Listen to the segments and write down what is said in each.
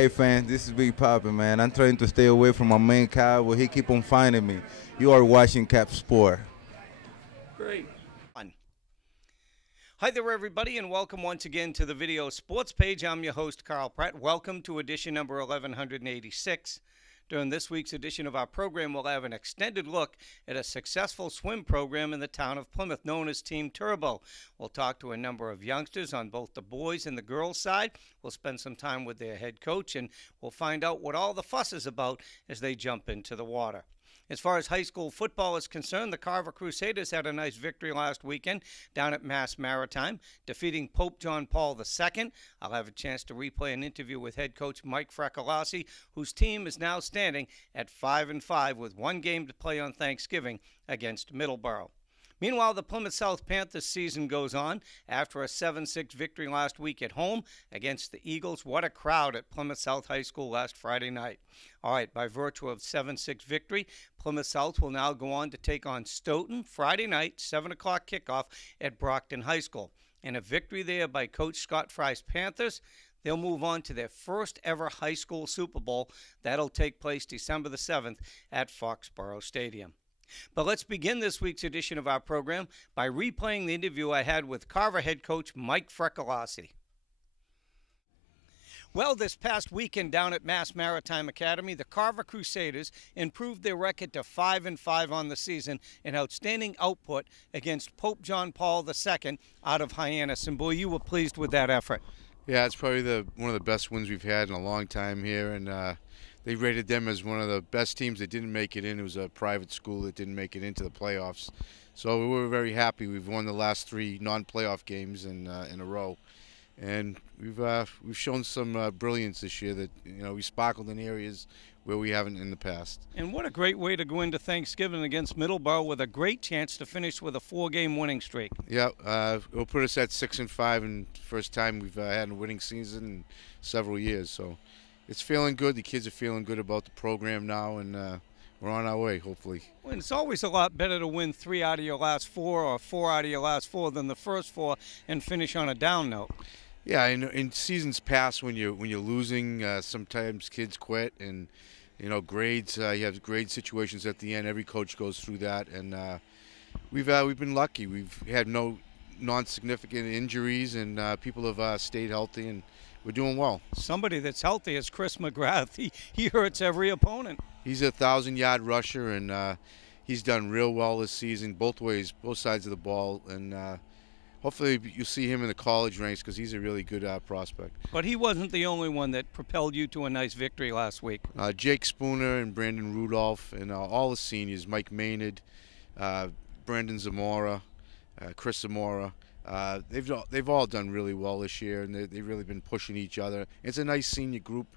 Hey fans, this is Big Papa, man. I'm trying to stay away from my main guy, but he keep on finding me. You are watching Cap Sport. Great. Hi there, everybody, and welcome once again to the Video Sports page. I'm your host, Carl Pratt. Welcome to edition number 1186. During this week's edition of our program, we'll have an extended look at a successful swim program in the town of Plymouth known as Team Turbo. We'll talk to a number of youngsters on both the boys and the girls side. We'll spend some time with their head coach, and we'll find out what all the fuss is about as they jump into the water. As far as high school football is concerned, the Carver Crusaders had a nice victory last weekend down at Mass Maritime, defeating Pope John Paul II. I'll have a chance to replay an interview with head coach Mike Fraccalssi, whose team is now standing at 5-5 with one game to play on Thanksgiving against Middleborough. Meanwhile, the Plymouth South Panthers season goes on after a 7-6 victory last week at home against the Eagles. What a crowd at Plymouth South High School last Friday night. All right, by virtue of 7-6 victory, Plymouth South will now go on to take on Stoughton Friday night, 7 o'clock kickoff at Brockton High School. And a victory there by Coach Scott Fry's Panthers. They'll move on to their first ever high school Super Bowl. That'll take place December the 7th at Foxborough Stadium. But let's begin this week's edition of our program by replaying the interview I had with Carver head coach Mike Fraccalssi. Well, this past weekend down at Mass Maritime Academy, the Carver Crusaders improved their record to 5-5 on the season, an outstanding output against Pope John Paul II out of Hyannis. And boy, you were pleased with that effort. Yeah, it's probably one of the best wins we've had in a long time here, and they rated them as one of the best teams that didn't make it in. It was a private school that didn't make it into the playoffs. So we were very happy. We've won the last 3 non-playoff games in a row. And we've shown some brilliance this year that, we sparkled in areas where we haven't in the past. And what a great way to go into Thanksgiving against Middleborough with a great chance to finish with a 4-game winning streak. Yeah, it'll put us at 6-5, and first time we've had a winning season in several years. So it's feeling good. The kids are feeling good about the program now, and we're on our way, hopefully. Well, it's always a lot better to win 3 out of your last 4 or 4 out of your last 4 than the first 4 and finish on a down note. Yeah, in seasons past, when you're losing, sometimes kids quit, and grades. You have grade situations at the end. Every coach goes through that, and we've been lucky. We've had no non-significant injuries, and people have stayed healthy, and we're doing well. Somebody that's healthy is Chris McGrath. He hurts every opponent. He's a 1,000-yard rusher, and he's done real well this season, both ways, both sides of the ball, and hopefully you'll see him in the college ranks because he's a really good prospect. But he wasn't the only one that propelled you to a nice victory last week. Jake Spooner and Brandon Rudolph and all the seniors, Mike Maynard, Brandon Zamora, Chris Zamora, they've all done really well this year, and they've really been pushing each other. It's a nice senior group,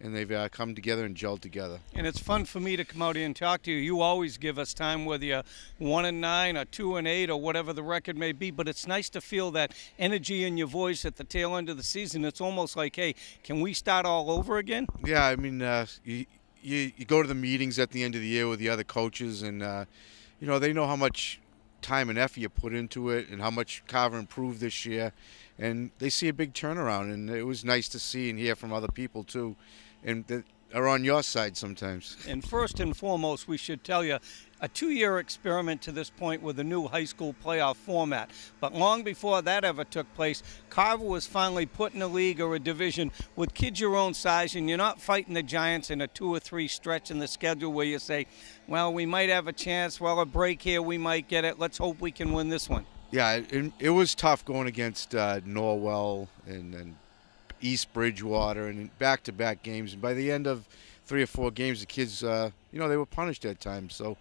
and they've come together and gelled together. And it's fun for me to come out here and talk to you. You always give us time, whether you're 1-9 or 2-8 or whatever the record may be. But it's nice to feel that energy in your voice at the tail end of the season. It's almost like, hey, can we start all over again? Yeah, I mean, you go to the meetings at the end of the year with the other coaches, and they know how much time and effort you put into it, and how much Carver improved this year, and they see a big turnaround. And it was nice to see and hear from other people too, and that are on your side sometimes. And first and foremost, we should tell you, a 2-year experiment to this point with a new high school playoff format. But long before that ever took place, Carver was finally put in a league or a division with kids your own size, and you're not fighting the Giants in a 2 or 3 stretch in the schedule where you say, well, we might have a chance, well, a break here, we might get it, let's hope we can win this one. Yeah, it was tough going against Norwell and East Bridgewater and back-to-back games. And by the end of 3 or 4 games, the kids, they were punished at times. So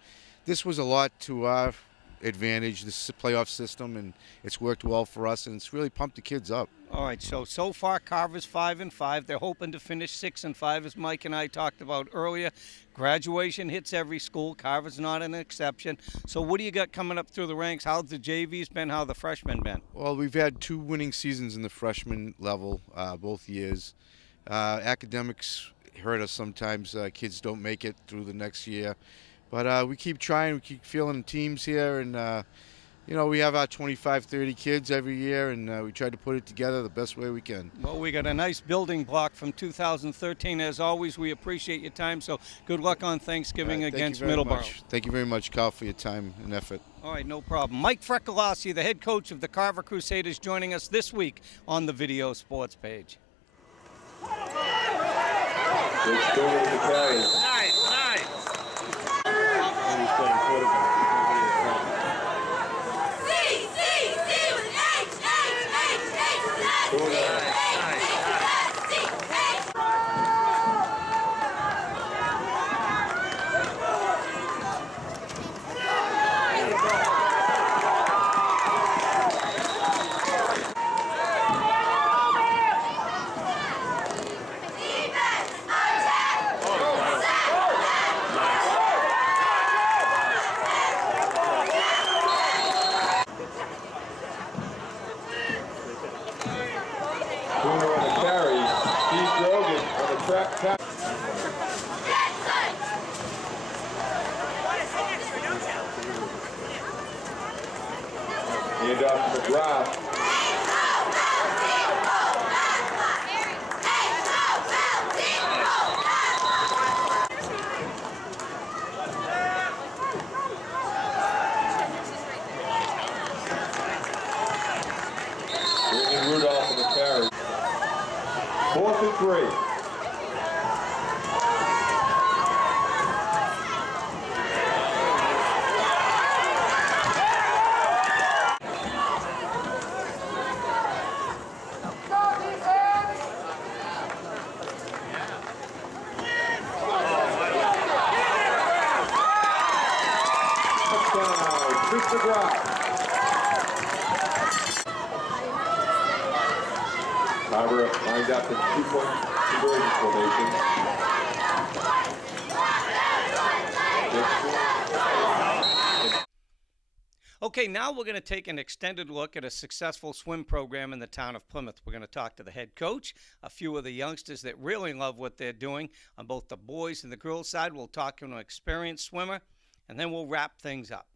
this was a lot to our advantage, this playoff system, and it's worked well for us, and it's really pumped the kids up. All right, so far Carver's 5-5. They're hoping to finish 6-5, as Mike and I talked about earlier. Graduation hits every school. Carver's not an exception. So what do you got coming up through the ranks? How's the JVs been? How the freshmen been? Well, we've had 2 winning seasons in the freshman level both years. Academics hurt us sometimes. Kids don't make it through the next year. But we keep trying. We keep feeling teams here, and You know, we have our 25, 30 kids every year, and we try to put it together the best way we can. Well, we got a nice building block from 2013. As always, we appreciate your time, so good luck on Thanksgiving against Middleborough. Thank you very much, Carl, for your time and effort. All right, no problem. Mike Fraccalssi, the head coach of the Carver Crusaders, joining us this week on the Video Sports Page. Nice, nice. He's playing quarterback. Hand off to McGrath. Bringing Rudolph in the carry. 4th and 3. Carver lines up the 2-point conversion formation. Okay, now we're going to take an extended look at a successful swim program in the town of Plymouth. We're going to talk to the head coach, a few of the youngsters that really love what they're doing on both the boys and the girls side. We'll talk to an experienced swimmer, and then we'll wrap things up.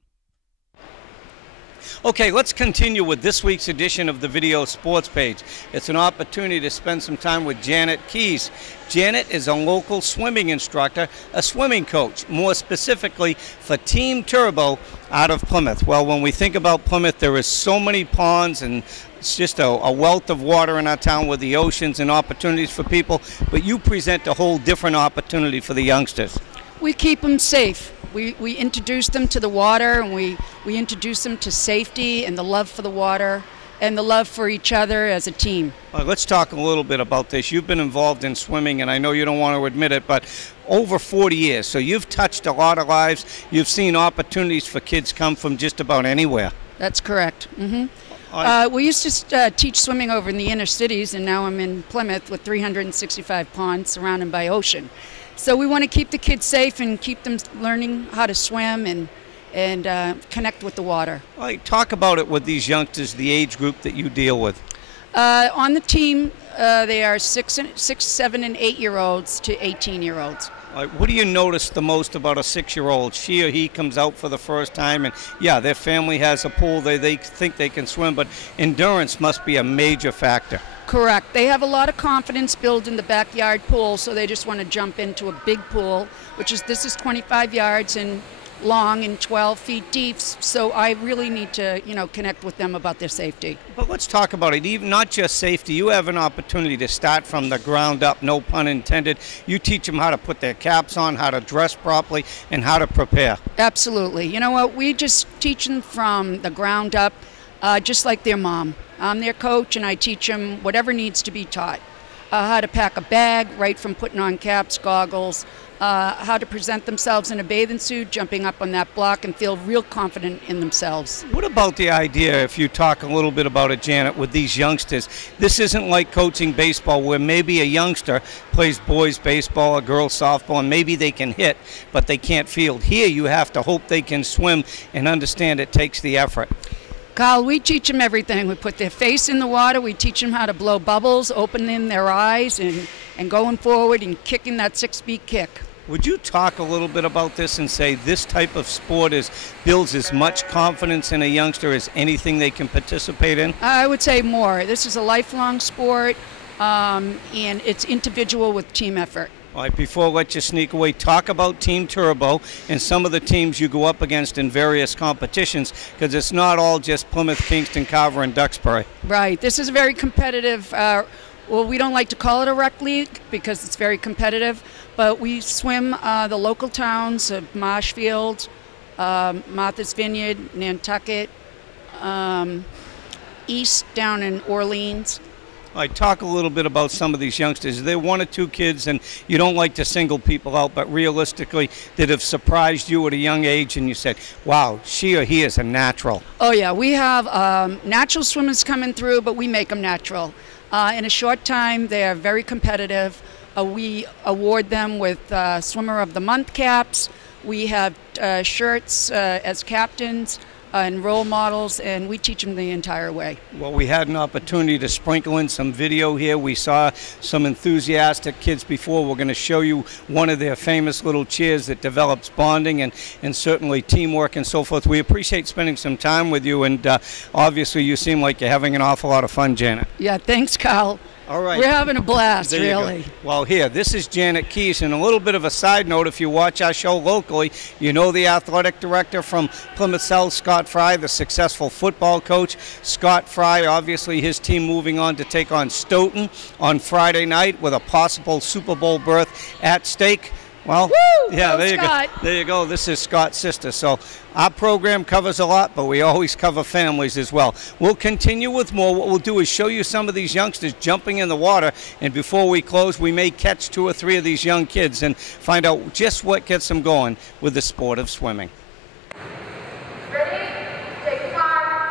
Okay, let's continue with this week's edition of the Video Sports Page. It's an opportunity to spend some time with Janet Keys. Janet is a local swimming instructor, a swimming coach, more specifically for Team Turbo out of Plymouth. Well, when we think about Plymouth, there is so many ponds, and it's just a wealth of water in our town with the oceans and opportunities for people, but you present a whole different opportunity for the youngsters. We keep them safe. We introduce them to the water, and we introduce them to safety and the love for the water and the love for each other as a team. Let's talk a little bit about this. You've been involved in swimming, and I know you don't want to admit it, but over 40 years. So you've touched a lot of lives. You've seen opportunities for kids come from just about anywhere. That's correct. We used to teach swimming over in the inner cities, and now I'm in Plymouth with 365 ponds surrounded by ocean. So we want to keep the kids safe and keep them learning how to swim and connect with the water. All right, talk about it with these youngsters, the age group that you deal with. On the team, they are 6, 7, and 8-year-olds to 18-year-olds. All right, what do you notice the most about a 6-year-old? She or he comes out for the first time, and yeah, their family has a pool. They think they can swim, but endurance must be a major factor. Correct. They have a lot of confidence built in the backyard pool, so they just want to jump into a big pool, this is 25 yards and long and 12 feet deep. So I really need to, connect with them about their safety. But let's talk about it. Even not just safety. You have an opportunity to start from the ground up, no pun intended. You teach them how to put their caps on, how to dress properly, and how to prepare. Absolutely. You know what? We just teach them from the ground up, just like their mom. I'm their coach, and I teach them whatever needs to be taught. How to pack a bag, right from putting on caps, goggles, how to present themselves in a bathing suit, jumping up on that block, and feel real confident in themselves. What about the idea, if you talk a little bit about it, Janet, with these youngsters? This isn't like coaching baseball where maybe a youngster plays boys baseball or girls softball, and maybe they can hit, but they can't field. Here you have to hope they can swim and understand it takes the effort. Carl, we teach them everything. We put their face in the water. We teach them how to blow bubbles, opening their eyes, and going forward and kicking that 6-beat kick. Would you talk a little bit about this and say this type of sport builds as much confidence in a youngster as anything they can participate in? I would say more. This is a lifelong sport, and it's individual with team effort. All right, before I let you sneak away, talk about Team Turbo and some of the teams you go up against in various competitions, because it's not all just Plymouth, Kingston, Carver, and Duxbury. Right. This is a very competitive, well, we don't like to call it a rec league because it's very competitive, but we swim the local towns of Marshfield, Martha's Vineyard, Nantucket, east down in Orleans. All right, talk a little bit about some of these youngsters. They're one or two kids, and you don't like to single people out, but realistically, that have surprised you at a young age, and you said, wow, she or he is a natural. Oh, yeah. We have natural swimmers coming through, but we make them natural. In a short time, they are very competitive. We award them with Swimmer of the Month caps. We have shirts as captains and role models, and we teach them the entire way. Well, we had an opportunity to sprinkle in some video here. We saw some enthusiastic kids before. We're going to show you one of their famous little cheers that develops bonding and certainly teamwork and so forth. We appreciate spending some time with you, and obviously you seem like you're having an awful lot of fun, Janet. Yeah, thanks, Carl. All right. We're having a blast, There you go. really. Well, here, this is Janet Keys, and a little bit of a side note, if you watch our show locally, you know the athletic director from Plymouth South, Scott Fry, the successful football coach. Scott Fry, obviously his team moving on to take on Stoughton on Friday night with a possible Super Bowl berth at stake. Well, Woo! yeah, Go there you Scott. go. There you go. This is Scott's sister. So our program covers a lot, but we always cover families as well. We'll continue with more. What we'll do is show you some of these youngsters jumping in the water, and before we close, we may catch 2 or 3 of these young kids and find out just what gets them going with the sport of swimming. Ready? Take 5.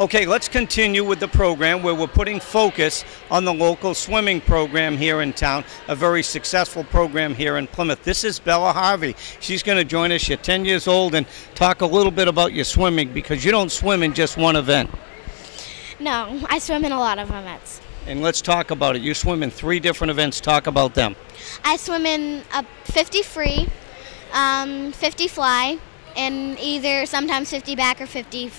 Okay, let's continue with the program where we're putting focus on the local swimming program here in town, a very successful program here in Plymouth. This is Bella Harvey. She's going to join us. You're 10 years old, and talk a little bit about your swimming, because you don't swim in just one event. No, I swim in a lot of events. And let's talk about it. You swim in 3 different events. Talk about them. I swim in a 50 free, 50 fly, and either sometimes 50 back or 50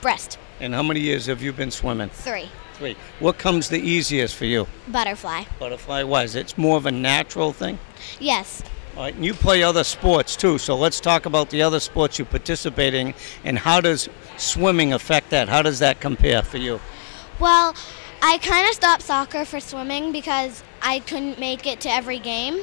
breast. And how many years have you been swimming? 3. 3. What comes the easiest for you? Butterfly. Butterfly wise. It's more of a natural thing? Yes. All right, and you play other sports too, so let's talk about the other sports you participate in, and how does swimming affect that? How does that compare for you? Well, I kind of stopped soccer for swimming because I couldn't make it to every game.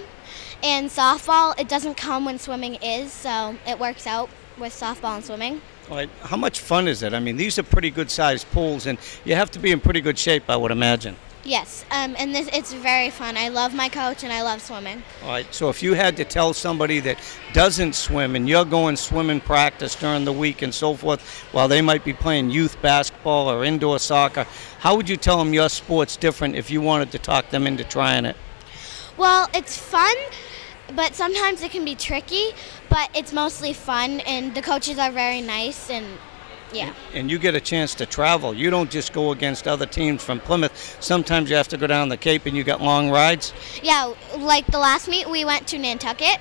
And softball, it doesn't come when swimming is, so it works out with softball and swimming. All right, how much fun is it? I mean, these are pretty good sized pools, and you have to be in pretty good shape, I would imagine. Yes, and it's very fun. I love my coach and I love swimming. All right, so if you had to tell somebody that doesn't swim and you're going swimming practice during the week and so forth, while they might be playing youth basketball or indoor soccer, how would you tell them your sport's different if you wanted to talk them into trying it? Well, it's fun, but sometimes it can be tricky, but it's mostly fun, and the coaches are very nice, and yeah. And you get a chance to travel. You don't just go against other teams from Plymouth. Sometimes you have to go down the Cape and you got long rides. Yeah, like the last meet we went to Nantucket,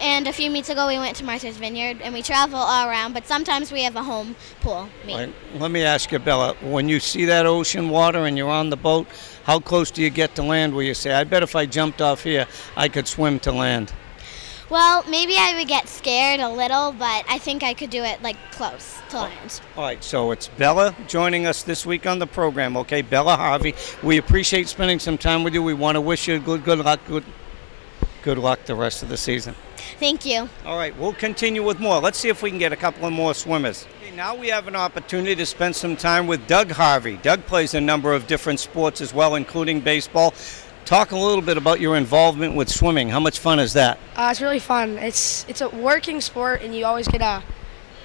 and a few meets ago we went to Martha's Vineyard, and we travel all around, but sometimes we have a home pool meet. All right, let me ask you, Bella, when you see that ocean water and you're on the boat, how close do you get to land where you say, I bet if I jumped off here, I could swim to land? Well, maybe I would get scared a little, but I think I could do it like close to land. All right, so it's Bella joining us this week on the program, okay? Bella Harvey. We appreciate spending some time with you. We want to wish you good luck the rest of the season. Thank you. All right, we'll continue with more. Let's see if we can get a couple of more swimmers. Okay, now we have an opportunity to spend some time with Doug Harvey. Doug plays a number of different sports as well, including baseball. Talk a little bit about your involvement with swimming. How much fun is that? It's really fun. It's a working sport, and you always get to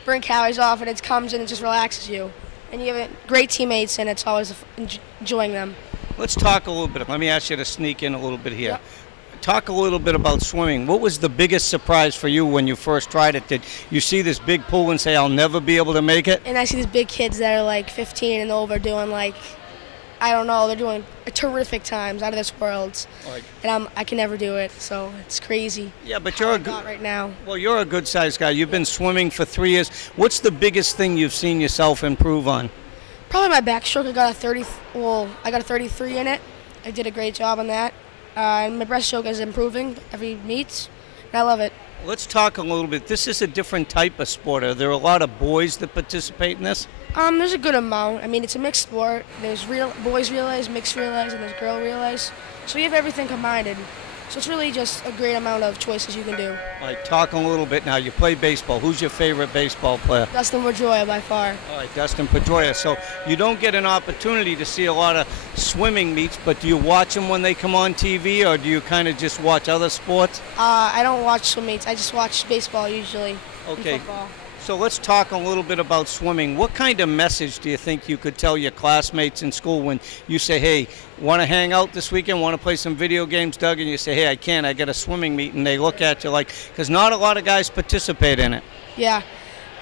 burn calories off, and it comes and it just relaxes you. And you have great teammates, and it's always enjoying them. Let's talk a little bit. Let me ask you to sneak in a little bit here. Yep. talk a little bit about swimming. What was the biggest surprise for you when you first tried it? Did you see this big pool and say, I'll never be able to make it? And I see these big kids that are like 15 and over doing like, I don't know, they're doing terrific times, out of this world. Right. And I can never do it, so it's crazy. Yeah, but you're a good right now. Well, you're a good-sized guy. You've been swimming for 3 years. What's the biggest thing you've seen yourself improve on? Probably my backstroke. I got a 33 in it. I did a great job on that. And my breaststroke is improving every meet, and I love it. Let's talk a little bit. This is a different type of sport. Are there a lot of boys that participate in this? There's a good amount. I mean, it's a mixed sport. There's boys relays, mixed relays, and there's girl relays. So you have everything combined. So it's really just a great amount of choices you can do. All right, talk a little bit now. You play baseball. Who's your favorite baseball player? Dustin Pedroia by far. All right, Dustin Pedroia. So you don't get an opportunity to see a lot of swimming meets, but do you watch them when they come on TV, or do you kind of just watch other sports? I don't watch swim meets. I just watch baseball usually. Okay. And football. So let's talk a little bit about swimming. What kind of message do you think you could tell your classmates in school when you say, hey, want to hang out this weekend, want to play some video games, Doug? And you say, hey, I can't, I got a swimming meet. And they look at you like, because not a lot of guys participate in it. Yeah,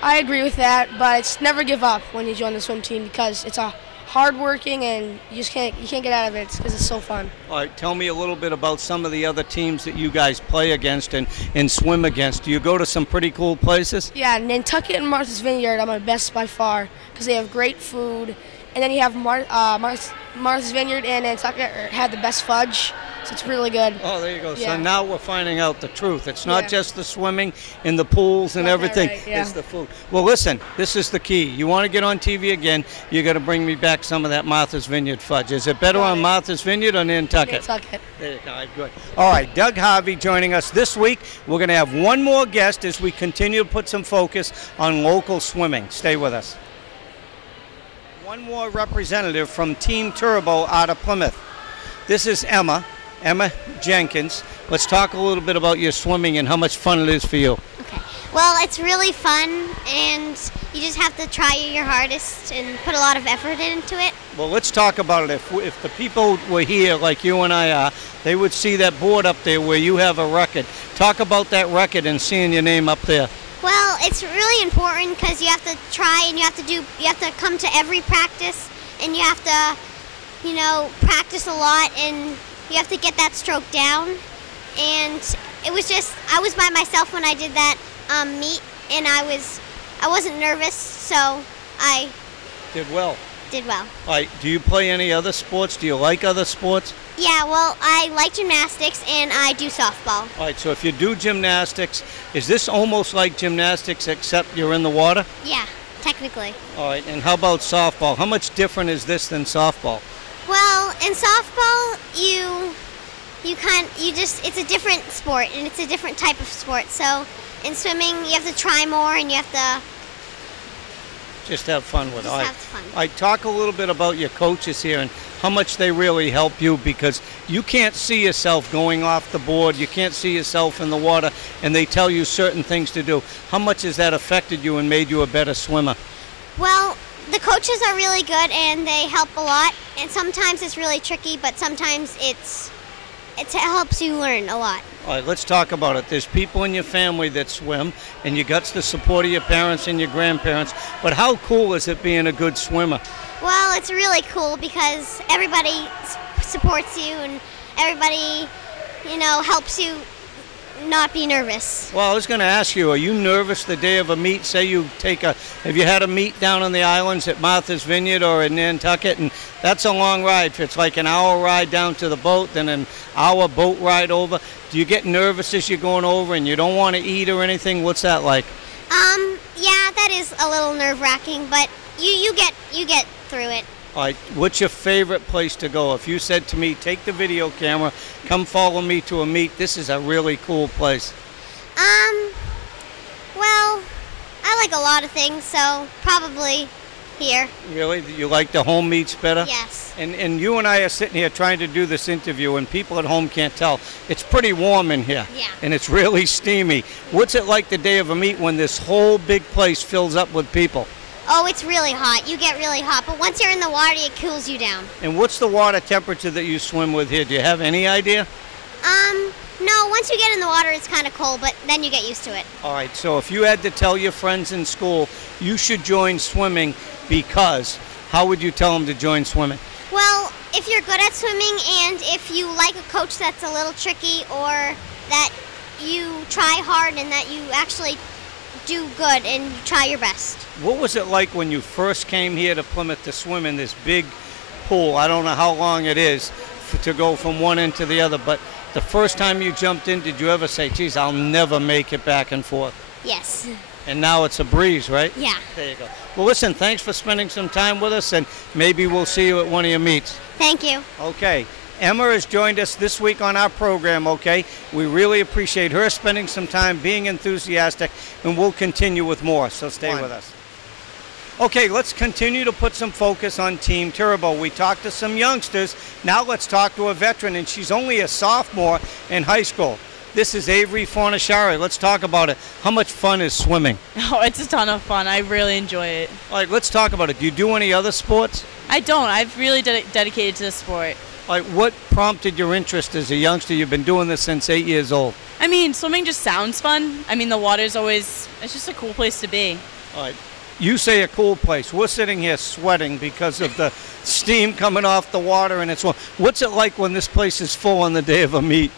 I agree with that, but it's never give up when you join the swim team because it's a hard-working and you can't get out of it because it's so fun. All right, tell me a little bit about some of the other teams that you guys play against and swim against. Do you go to some pretty cool places? Yeah, Nantucket and Martha's Vineyard are my best by far because they have great food. And then you have Martha's Vineyard and Nantucket had the best fudge, so it's really good. Oh, there you go. Yeah. So now we're finding out the truth. It's not Yeah. just the swimming in the pools and Got that everything. right, yeah. It's the food. Well, listen, this is the key. You want to get on TV again, you got to bring me back some of that Martha's Vineyard fudge. Is it better on Martha's Vineyard or Nantucket? Nantucket. There you go. All right, good. All right, Doug Harvey joining us this week. We're going to have one more guest as we continue to put some focus on local swimming. Stay with us. One more representative from Team Turbo out of Plymouth. This is Emma Jenkins. Let's talk a little bit about your swimming and how much fun it is for you. Okay. Well, it's really fun, and you just have to try your hardest and put a lot of effort into it. Well, let's talk about it. If the people were here like you and I are, they would see that board up there where you have a record. Talk about that record and seeing your name up there. Well, it's really important because you have to try and you have to come to every practice, and you have to, practice a lot, and you have to get that stroke down. And it was just, I was by myself when I did that meet, and I wasn't nervous, so I did well. All right, do you play any other sports? Do you like other sports? Yeah, well, I like gymnastics and I do softball. All right, so if you do gymnastics, is this almost like gymnastics except you're in the water? Yeah, technically. All right, and how about softball? How much different is this than softball? Well, in softball, it's a different sport and it's a different type of sport. So in swimming, you have to try more and you have to just have fun with it. Just have fun. I talk a little bit about your coaches here and how much they really help you, because you can't see yourself going off the board, you can't see yourself in the water, and they tell you certain things to do. How much has that affected you and made you a better swimmer? Well, the coaches are really good and they help a lot, and sometimes it's really tricky, but sometimes it helps you learn a lot. All right, let's talk about it. There's people in your family that swim, and you got the support of your parents and your grandparents, but how cool is it being a good swimmer? Well, it's really cool because everybody supports you and everybody, helps you not be nervous. Well, I was going to ask you, are you nervous the day of a meet? Say you have you had a meet down on the islands at Martha's Vineyard or in Nantucket, and that's a long ride. It's like an hour ride down to the boat, then an hour boat ride over. Do you get nervous as you're going over and you don't want to eat or anything? What's that like? Yeah, that is a little nerve-wracking, but you get through it. All right, what's your favorite place to go? If you said to me, take the video camera, come follow me to a meet, this is a really cool place. Well, I like a lot of things, so probably here. Really? You like the home meets better? Yes. And you and I are sitting here trying to do this interview, and people at home can't tell. It's pretty warm in here. Yeah. And it's really steamy. What's it like the day of a meet when this whole big place fills up with people? Oh, it's really hot. You get really hot, but once you're in the water, it cools you down. And what's the water temperature that you swim with here? Do you have any idea? Well, once you get in the water, it's kind of cold, but then you get used to it. All right, so if you had to tell your friends in school you should join swimming because, how would you tell them to join swimming? Well, if you're good at swimming and if you like a coach that's a little tricky or that you try hard and that you actually do good and try your best. What was it like when you first came here to Plymouth to swim in this big pool? I don't know how long it is to go from one end to the other, but the first time you jumped in, did you ever say, geez, I'll never make it back and forth? Yes. And now it's a breeze, right? Yeah. There you go. Well, listen, thanks for spending some time with us, and maybe we'll see you at one of your meets. Thank you. Okay. Emma has joined us this week on our program, okay? We really appreciate her spending some time, being enthusiastic, and we'll continue with more, so stay with us. Okay, let's continue to put some focus on Team Turbo. We talked to some youngsters. Now let's talk to a veteran, and she's only a sophomore in high school. This is Avery Fornaciari. Let's talk about it. How much fun is swimming? Oh, it's a ton of fun. I really enjoy it. All right, let's talk about it. Do you do any other sports? I don't. I've really dedicated to the sport. All right, what prompted your interest as a youngster? You've been doing this since 8 years old. I mean, swimming just sounds fun. I mean, the water's always, it's just a cool place to be. All right. You say a cool place. We're sitting here sweating because of the steam coming off the water, and it's warm. What's it like when this place is full on the day of a meet?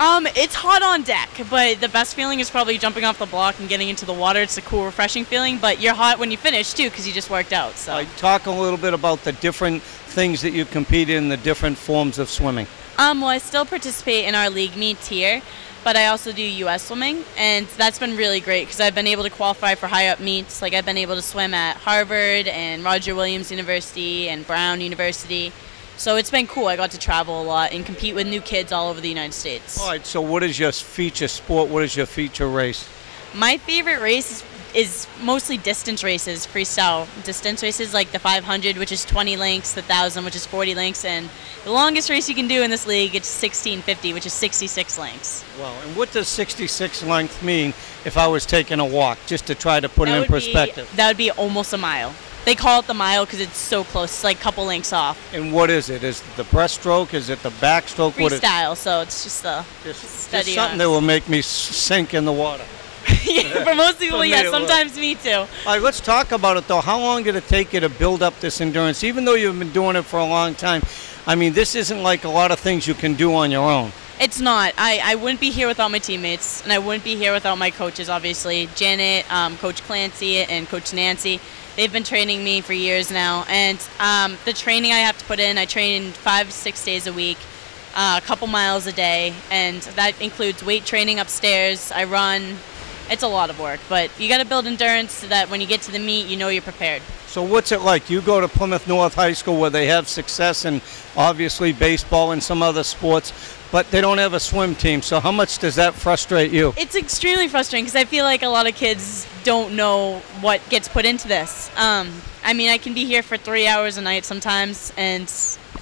It's hot on deck, but the best feeling is probably jumping off the block and getting into the water. It's a cool, refreshing feeling, but you're hot when you finish, too, because you just worked out. So. Talk a little bit about the different things that you compete in, the different forms of swimming. Well, I still participate in our league meets here, but I also do U.S. swimming, and that's been really great because I've been able to qualify for high-up meets. Like, I've been able to swim at Harvard and Roger Williams University and Brown University. So it's been cool. I got to travel a lot and compete with new kids all over the United States. All right, so what is your feature sport? What is your feature race? My favorite race is mostly distance races, freestyle distance races, like the 500, which is 20 lengths, the 1,000, which is 40 lengths, and the longest race you can do in this league, it's 1650, which is 66 lengths. Wow, and what does 66 length mean if I was taking a walk, just to try to put it in perspective? That would be almost a mile. They call it the mile because it's so close. It's like a couple lengths off. And what is it? Is it the breaststroke? Is it the backstroke? Freestyle, so it's just the steady. Just something that will make me sink in the water. Yeah, for most people, yeah, sometimes me too. All right, let's talk about it, though. How long did it take you to build up this endurance? Even though you've been doing it for a long time, I mean, this isn't like a lot of things you can do on your own. It's not. I wouldn't be here without my teammates, and I wouldn't be here without my coaches, obviously. Janet, Coach Clancy, and Coach Nancy. They've been training me for years now, and the training I have to put in, I train 5 to 6 days a week, a couple miles a day, and that includes weight training upstairs. I run. It's a lot of work, but you got to build endurance so that when you get to the meet, you know you're prepared. So what's it like? You go to Plymouth North High School where they have success in obviously baseball and some other sports, but they don't have a swim team. So how much does that frustrate you? It's extremely frustrating because I feel like a lot of kids don't know what gets put into this. I mean, I can be here for 3 hours a night sometimes, and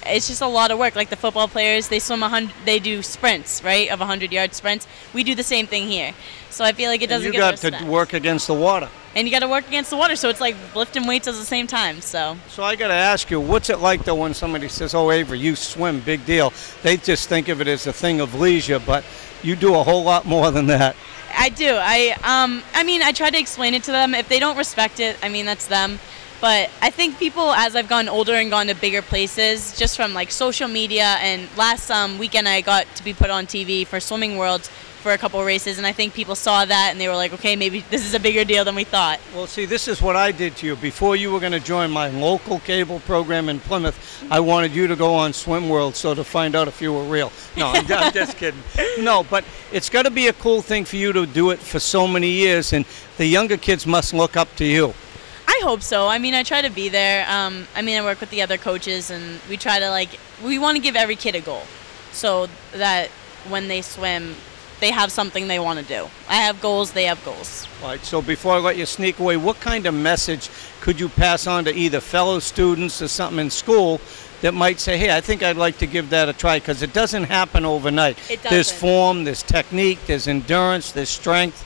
it's just a lot of work. Like the football players, they swim they do sprints, right, of 100-yard sprints. We do the same thing here. So I feel like it doesn't get respect. You got to work against the water. And you got to work against the water, so it's like lifting weights at the same time. So I got to ask you, what's it like though when somebody says, "Oh, Avery, you swim, big deal"? They just think of it as a thing of leisure, but you do a whole lot more than that. I do. I mean, I try to explain it to them. If they don't respect it, I mean, that's them. But I think people, as I've gotten older and gone to bigger places, just from like social media, and last weekend I got to be put on TV for Swimming Worlds for a couple races, and I think people saw that and they were like, okay, maybe this is a bigger deal than we thought. Well, see, this is what I did to you. Before you were going to join my local cable program in Plymouth, I wanted you to go on Swim World so to find out if you were real. No, I'm just kidding. No, but it's got to be a cool thing for you to do it for so many years, and the younger kids must look up to you. I hope so. I mean, I try to be there. I mean, I work with the other coaches, and we try to, we want to give every kid a goal so that when they swim, they have something they want to do. I have goals, they have goals. All right, so before I let you sneak away, what kind of message could you pass on to either fellow students or something in school that might say, hey, I think I'd like to give that a try, because it doesn't happen overnight. It doesn't. There's form, there's technique, there's endurance, there's strength.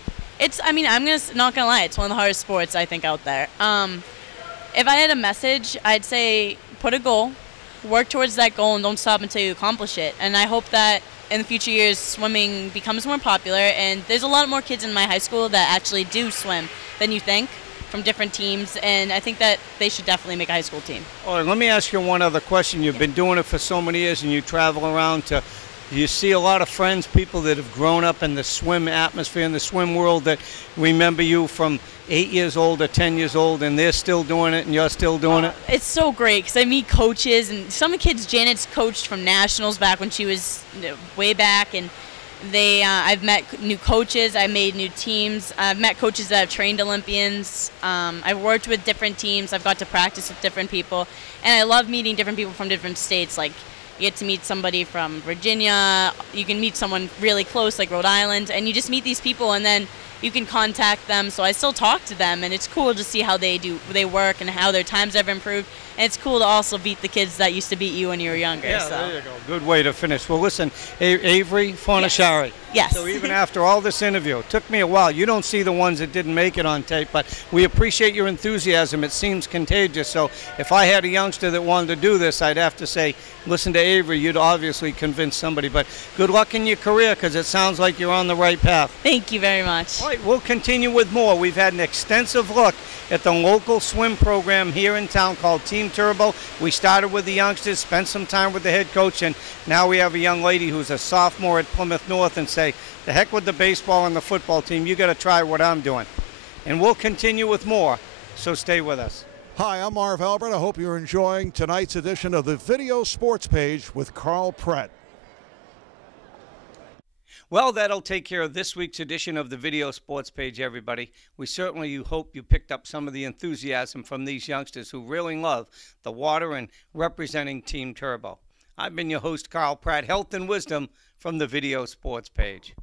I mean, I'm not gonna lie, it's one of the hardest sports I think out there. If I had a message, I'd say put a goal, work towards that goal and don't stop until you accomplish it. And I hope that in the future years, swimming becomes more popular. And there's a lot more kids in my high school that actually do swim than you think, from different teams. And I think that they should definitely make a high school team. All right, let me ask you one other question. You've been doing it for so many years, and you travel around to. You see a lot of friends, people that have grown up in the swim atmosphere, in the swim world, that remember you from 8 years old or 10 years old, and they're still doing it, and you're still doing it? It's so great because I meet coaches, and some kids Janet's coached from nationals back when she was way back, and I've met new coaches, I made new teams, I've met coaches that have trained Olympians, I've worked with different teams, I've got to practice with different people, and I love meeting different people from different states. Like, you get to meet somebody from Virginia, you can meet someone really close like Rhode Island, and you just meet these people, and then you can contact them. So I still talk to them, and it's cool to see how they work and how their times have improved. And it's cool to also beat the kids that used to beat you when you were younger. Yeah, so. there you go. Good way to finish. Well, listen, Avery Fornaciari. Yes. So even after all this interview, it took me a while. You don't see the ones that didn't make it on tape, but we appreciate your enthusiasm. It seems contagious. So if I had a youngster that wanted to do this, I'd have to say, listen to Avery. You'd obviously convince somebody. But good luck in your career, because it sounds like you're on the right path. Thank you very much. All right, we'll continue with more. We've had an extensive look at the local swim program here in town called Team Turbo. We started with the youngsters, spent some time with the head coach, and now we have a young lady who's a sophomore at Plymouth North, and say, the heck with the baseball and the football team, you got to try what I'm doing. And we'll continue with more, so stay with us. Hi, I'm Marv Albert. I hope you're enjoying tonight's edition of the Video Sports Page with Carl Pratt. Well, that'll take care of this week's edition of the Video Sports Page, everybody. We certainly hope you picked up some of the enthusiasm from these youngsters who really love the water and representing Team Turbo. I've been your host, Carl Pratt. Health and wisdom from the Video Sports Page.